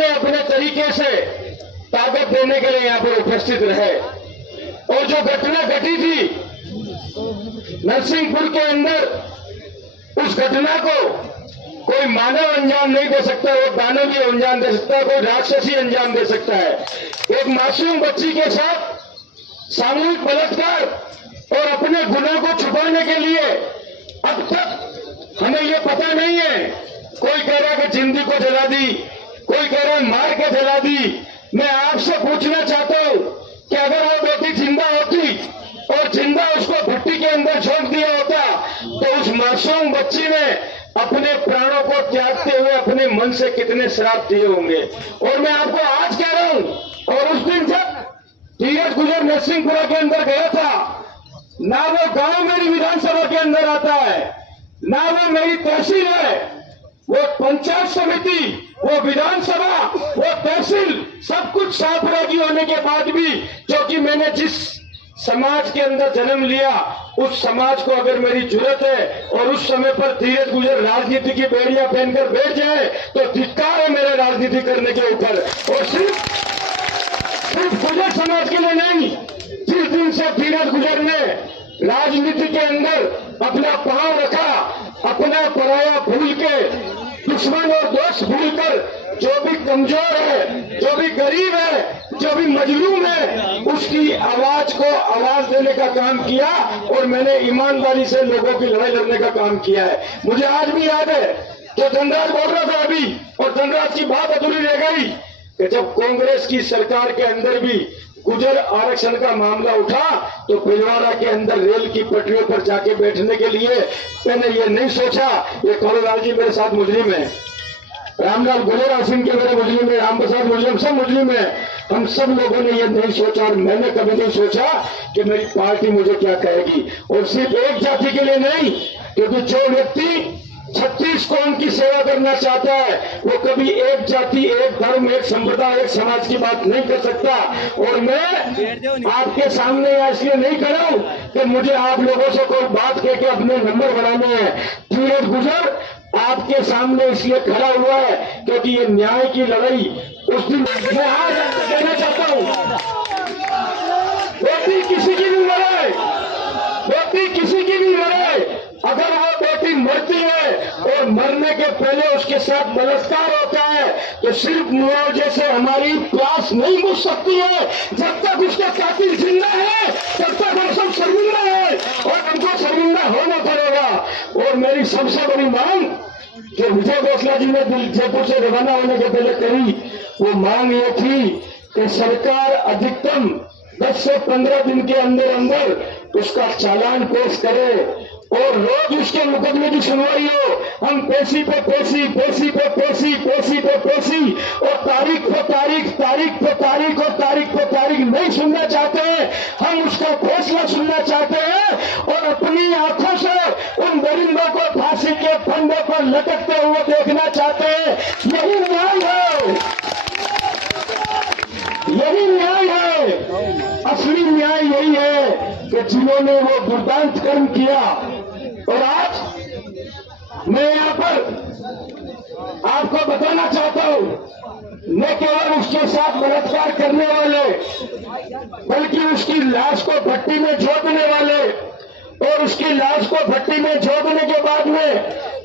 अपने अपने तरीके से ताकत देने के लिए यहाँ पर उपस्थित रहे। और जो घटना घटी थी नरसिंहपुर के अंदर, उस घटना को कोई मानव अंजाम नहीं दे सकता, वो दानव ही अंजाम दे सकता है, कोई राक्षसी अंजाम दे सकता है। एक मासूम बच्ची के साथ सामूहिक बलात्कार और अपने गुनाह को छुपाने के लिए अब तक हमें ये पता नहीं है। कोई कह रहा है कि जिंदगी को जला दी, कोई कह रहा है मार के जला दी। मैं आपसे पूछना चाहता हूं कि अगर वो बेटी जिंदा होती और जिंदा उसको भट्टी के अंदर झोंक दिया होता तो उस मासूम बच्ची ने अपने प्राणों को त्यागते हुए अपने मन से कितने श्राप दिए होंगे। और मैं आपको आज कह रहा हूं, और उस दिन जब धीरज गुजर नरसिंहपुरा के अंदर गया था, ना वो गांव मेरी विधानसभा के अंदर आता है, ना वो मेरी तहसील है, वो पंचायत समिति, वो विधानसभा, वो तहसील, सब कुछ साफरागी होने के बाद भी, क्योंकि मैंने जिस समाज के अंदर जन्म लिया उस समाज को अगर मेरी जरूरत है और उस समय पर धीरज गुजर राजनीति की बेड़ियां पहनकर बैठ जाए तो धिक्कार है मेरे राजनीति करने के ऊपर। और सिर्फ गुजर समाज के लिए नहीं, जिस दिन से धीरज गुजर ने राजनीति के अंदर अपना पांव रखा, अपना पराया भूल के, दुश्मन और दोस्त भूलकर, जो भी कमजोर है, जो भी गरीब है, जो भी मजलूम है, उसकी आवाज को आवाज देने का काम किया और मैंने ईमानदारी से लोगों की लड़ाई लड़ने का काम किया है। मुझे आज भी याद है कि धनराज बोल रहा था अभी, और धनराज की बात अधूरी रह गई कि जब कांग्रेस की सरकार के अंदर भी गुजर आरक्षण का मामला उठा तो भिलवाड़ा के अंदर रेल की पटरियों पर जाके बैठने के लिए मैंने ये नहीं सोचा, ये कौरलाल जी मेरे साथ मुजरिम है, रामलाल गुलेरा सिंह के मेरे मुजरिम है, राम प्रसाद मुजरिम, सब मुजरिम है। हम सब लोगों ने ये नहीं सोचा और मैंने कभी नहीं सोचा कि मेरी पार्टी मुझे क्या कहेगी। और सिर्फ एक जाति के लिए नहीं, क्योंकि जो व्यक्ति 36 कौम की सेवा करना चाहता है वो कभी एक जाति, एक धर्म, एक संप्रदाय, एक समाज की बात नहीं कर सकता। और मैं आपके सामने इसलिए नहीं कर रहा हूं कि मुझे आप लोगों से कोई बात कह के अपने नंबर बनाने हैं। धीरज गुजर आपके सामने इसलिए खड़ा हुआ है क्योंकि ये न्याय की लड़ाई उस दिन मैं आज आपको कहना चाहता हूं, बेटी किसी की भी मरे, बेटी किसी की भी मरे, अगर वो बेटी मरती है और मरने के पहले उसके साथ बलात्कार होता है तो सिर्फ मुआवजे से हमारी प्यास नहीं बुझ सकती है। जब तक उसका कातिल जिंदा है तब तक हम सब शर्मिंदा है और हमको शर्मिंदा होना पड़ेगा। और मेरी सबसे बड़ी मांग जो विजय गोखला जी ने जयपुर से रवाना होने के पहले करी, वो मांग ये थी कि सरकार अधिकतम 10 से 15 दिन के अंदर अंदर उसका चालान पेश करे और रोज उसके मुकदमे की सुनवाई हो। हम पेशी पे पेशी, पेशी पे पेशी, पेशी पे पेशी और तारीख पे तारीख, तारीख पे तारीख और तारीख पे तारीख नहीं सुनना चाहते हैं। हम उसका फैसला सुनना चाहते हैं और अपनी आंखों से उन दरिंदों को फांसी के फंदे पर लटकते हुए देखना चाहते हैं। यही न्याय है, यही न्याय है। असली न्याय यही है कि जिन्होंने वो दुर्दांत कर्म किया। और आज मैं यहाँ पर आपको बताना चाहता हूं, न केवल उसके साथ बलात्कार करने वाले बल्कि उसकी लाश को भट्टी में झोंकने वाले और उसकी लाश को भट्टी में झोंकने के बाद में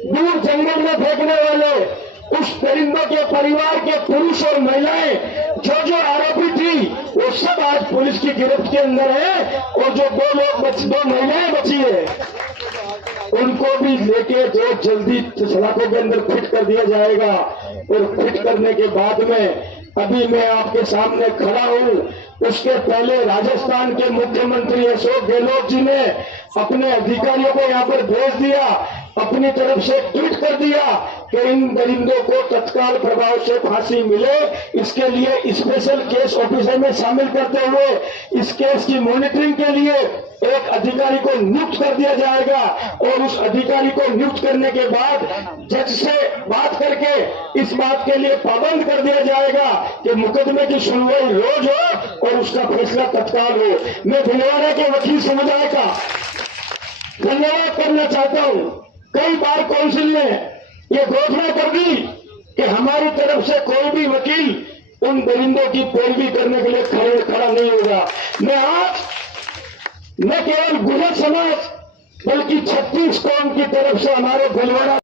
दूर जंगल में फेंकने वाले उस परिंदों के परिवार के पुरुष और महिलाएं जो आरोपी थी वो सब आज पुलिस की गिरफ्त के अंदर है। और जो दो महिलाएं बची है उनको भी लेके जो जल्दी सलाखों के अंदर फिट कर दिया जाएगा। और फिट करने के बाद में अभी मैं आपके सामने खड़ा हूं, उसके पहले राजस्थान के मुख्यमंत्री अशोक गहलोत जी ने अपने अधिकारियों को यहाँ पर भेज दिया, अपनी तरफ से ट्वीट कर दिया कि इन दरिंदों को तत्काल प्रभाव से फांसी मिले। इसके लिए स्पेशल केस ऑफिसर में शामिल करते हुए इस केस की मॉनिटरिंग के लिए एक अधिकारी को नियुक्त कर दिया जाएगा। और उस अधिकारी को नियुक्त करने के बाद जज से बात करके इस बात के लिए पाबंद कर दिया जाएगा कि मुकदमे की सुनवाई रोज हो और उसका फैसला तत्काल हो। मैं भिलवाड़ा के वकील समुदाय का धन्यवाद करना चाहता हूं। कई बार काउंसिल ने ये घोषणा कर दी कि हमारी तरफ से कोई भी वकील उन दरिंदों की पैरवी करने के लिए खड़ा नहीं होगा। मैं आज न केवल गुजर समाज बल्कि 36 कौम की तरफ से हमारे भीलवाड़ा